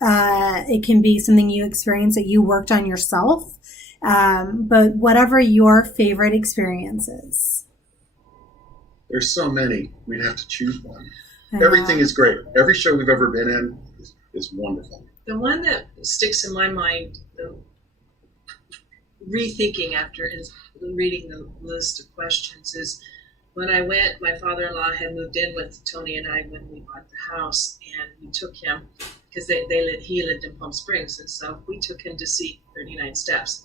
It can be something you experienced that you worked on yourself. But whatever your favorite experience is. There's so many. We'd have to choose one. Everything is great. Every show we've ever been in is wonderful. The one that sticks in my mind, rethinking after reading the list of questions, is when I went, my father-in-law had moved in with Tony and I when we bought the house, and we took him, because he lived in Palm Springs, and so we took him to see 39 Steps.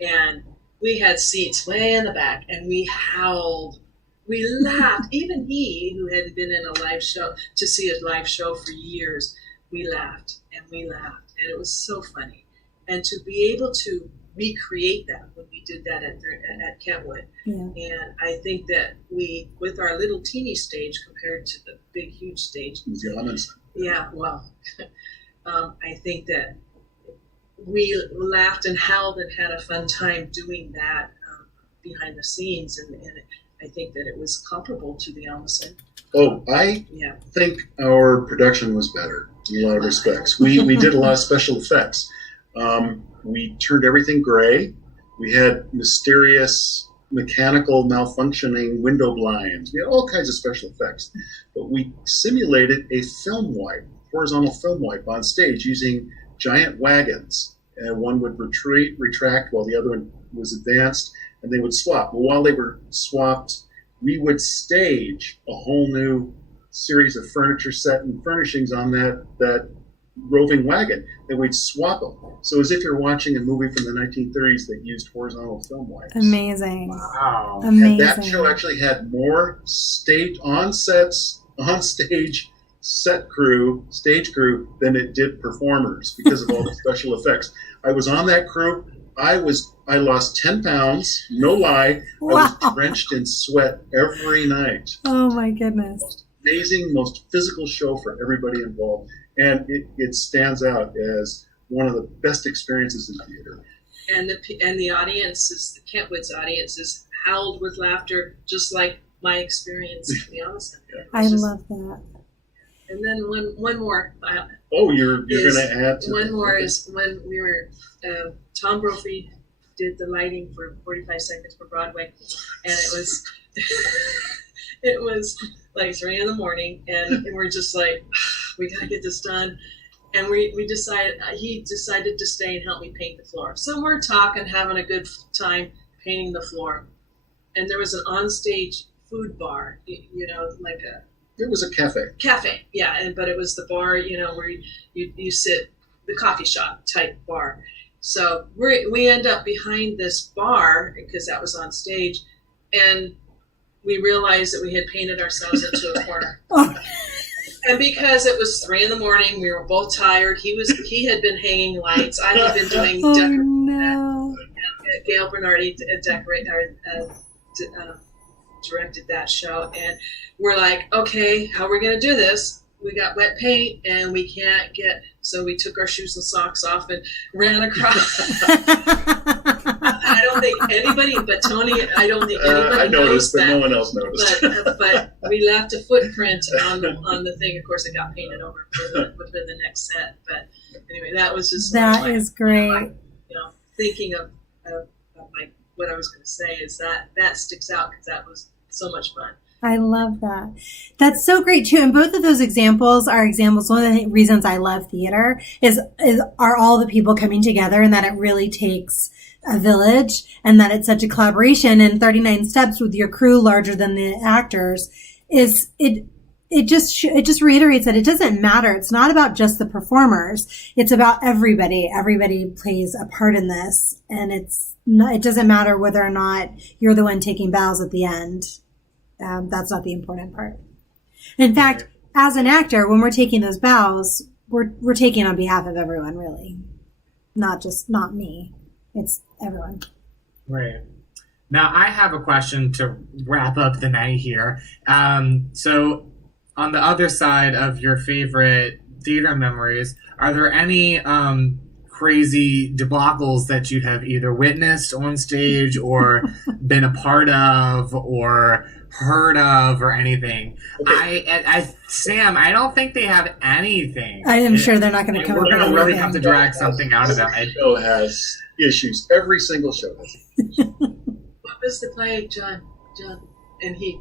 And we had seats way in the back, and we howled. We laughed. Even he, who had been in a live show, to see a live show for years, we laughed and we laughed. And it was so funny. And to be able to recreate that when we did that at Kentwood. Yeah. And I think that we, with our little teeny stage compared to the big, huge stage. Yeah, well, I think that we laughed and howled and had a fun time doing that behind the scenes. And I think that it was comparable to the Almason. Oh, I think our production was better in a lot of respects. We did a lot of special effects. We turned everything gray. We had mysterious mechanical malfunctioning window blinds. We had all kinds of special effects. But we simulated a film wipe, horizontal film wipe on stage using giant wagons. And one would retract while the other one was advanced, and they would swap. Well, while they were swapped, we would stage a whole new series of furniture set and furnishings on that roving wagon, and we'd swap them. So as if you're watching a movie from the 1930s that used horizontal film wipes. Amazing. Wow. Amazing. And that show actually had more stage set crew, stage crew, than it did performers because of all the special effects. I was on that crew. I lost 10 pounds, no lie. Wow. I was drenched in sweat every night. Oh my goodness. Most amazing, most physical show for everybody involved. And it stands out as one of the best experiences in theater. And the audiences, the Kentwood's audiences, howled with laughter, just like my experience, to be honest. I love that. And then one more. You're going to add to one that. more Okay. is when we were Tom Brophy did the lighting for 45 seconds for Broadway, and it was like 3 a.m, and we're just like, we gotta get this done. And he decided to stay and help me paint the floor. So we're talking, having a good time painting the floor, and there was an onstage food bar, like a. It was a cafe. Yeah, but it was the bar, where you sit, the coffee shop type bar. So we end up behind this bar because that was on stage, and we realized that we had painted ourselves into a corner. And because it was 3 a.m, we were both tired. He had been hanging lights. I had been doing decorating. Gail Bernardi directed that show, and we're like, okay, how are we going to do this? We got wet paint, and we can't so we took our shoes and socks off and ran across. I don't think anybody but Tony, I noticed, but that. No one else noticed. But we left a footprint on the thing. Of course, it got painted over within the next set. But anyway, that was just that is great. Thinking of like what I was going to say is that sticks out because that was so much fun. I love that. That's so great too. And both of those examples are examples. One of the reasons I love theater are all the people coming together, and that it really takes a village, and that it's such a collaboration. And 39 Steps with your crew larger than the actors it just reiterates that it doesn't matter. It's not about just the performers. It's about everybody. Everybody plays a part in this, and it doesn't matter whether or not you're the one taking bows at the end. That's not the important part. In fact, as an actor, when we're taking those bows, we're taking on behalf of everyone, really. Not me. It's everyone. Right. Now, I have a question to wrap up the night here. So, on the other side of your favorite theater memories, are there any crazy debacles that you have either witnessed on stage or been a part of or heard of or anything? Okay. Sam, I don't think they have anything. I am sure they're not going to come up with anything. We're going to really have to drag something out of them. Every show has issues. Every single show has issues. What was the play, John and he?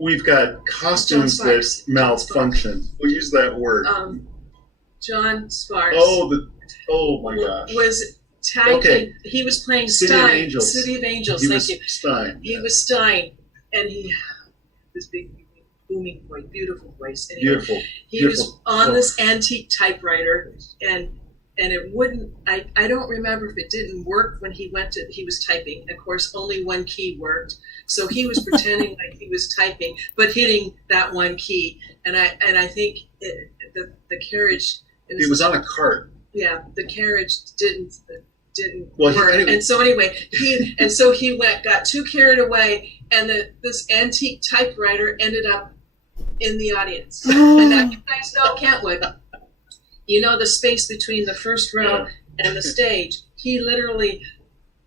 We've got costumes that malfunction. We'll use that word. John Sparks. Oh my gosh. Was tagging. Okay. He was playing City Stein. of Angels. City of Angels. Thank you. Stein. He was Stein, and he this big booming voice, beautiful voice. And beautiful. He was on this antique typewriter, and it wouldn't. I don't remember if it didn't work when he was typing. Of course, only one key worked, so he was pretending like he was typing, but hitting that one key. And I think the carriage. It was on a cart. Yeah, the carriage didn't work. And so anyway, he got too carried away, and this antique typewriter ended up in the audience. And that, you guys know Kentwood. You know the space between the first row and the stage. He literally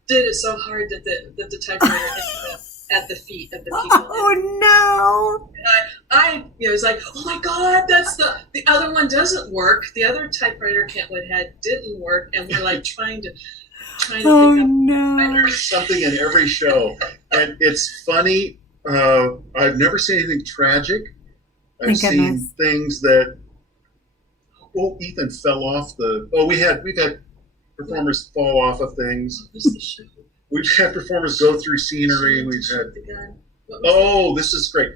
did it so hard that the typewriter ended up at the feet of the people. Oh no! I was like, oh my God, that's the other one doesn't work. The other typewriter Kentwood had didn't work, and we're like trying to pick up. No! There's something in every show, and it's funny. I've never seen anything tragic. I've seen things that. Oh, Ethan fell off we've had performers fall off of things. We've had performers go through scenery. We've had. This is great.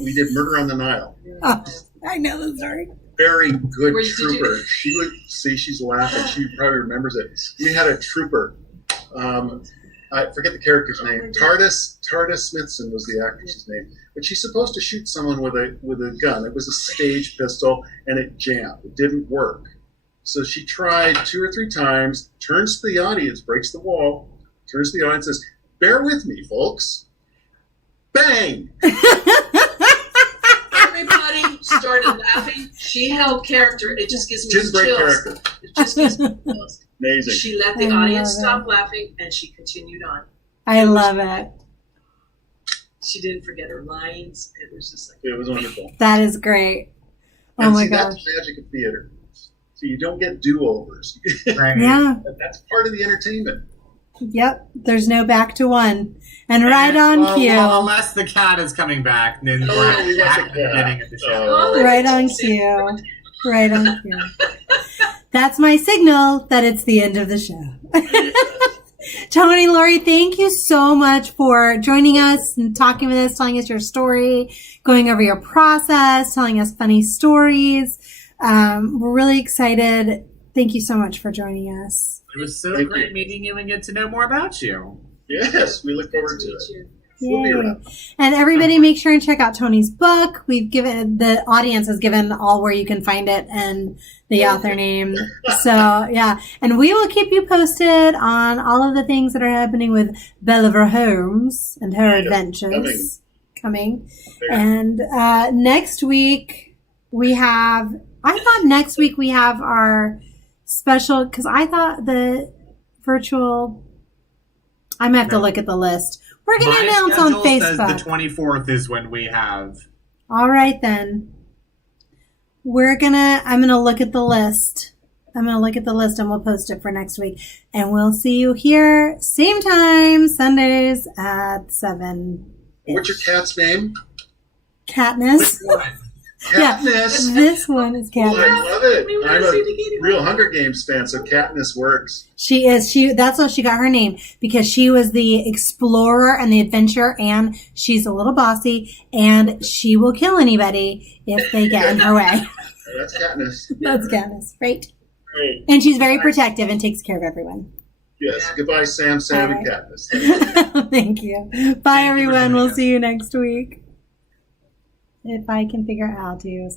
We did Murder on the Nile. Oh, I know the story. Very good trooper. She would see. She's laughing. She probably remembers it. We had a trooper. I forget the character's name. Tarda Smithson was the actress's name. But she's supposed to shoot someone with a gun. It was a stage pistol, and it jammed. It didn't work. So she tried 2 or 3 times. Turns to the audience, breaks the wall. Turns to the audience, and says, "Bear with me, folks." Bang! Everybody started laughing. She held character. It just gives me chills. Character. It just gives me chills. Amazing. She let the audience stop laughing, and she continued on. I love it. She didn't forget her lines. It was just like... It was wonderful. That is great. Oh my gosh. That's the magic of theater. So you don't get do-overs. Right. Yeah. That's part of the entertainment. Yep. There's no back to one. And right on cue. Well, unless the cat is coming back, then we're back at the beginning of the show. Right on cue. Right on cue. That's my signal that it's the end of the show. Tony, Lori, thank you so much for joining us and talking with us, telling us your story, going over your process, telling us funny stories. We're really excited. Thank you so much for joining us. It was so great meeting you and get to know more about you. Yes, we look forward to it. We'll be around. And everybody make sure and check out Tony's book. The audience has given all where you can find it and the author name. So yeah. And we will keep you posted on all of the things that are happening with Belliver Holmes and her adventures coming. And next week we have our special, because I thought the virtual, I'm gonna have to look at the list. We're going to announce on Facebook. Says the 24th is when we have. All right, then. I'm going to look at the list. I'm going to look at the list and we'll post it for next week. And we'll see you here, same time, Sundays at 7. What's your cat's name? Katniss. Katniss. Yeah, this one is Katniss. Oh, I love it. I'm a real Hunger Games fan, so Katniss works. She is. That's how she got her name, because she was the explorer and the adventurer, and she's a little bossy, and she will kill anybody if they get in her way. That's Katniss. That's Katniss. Right. Great. And she's very protective and takes care of everyone. Yes. Goodbye, Sam, and Katniss. Thank you. Bye, everyone. We'll see you next week. If I can figure out how to.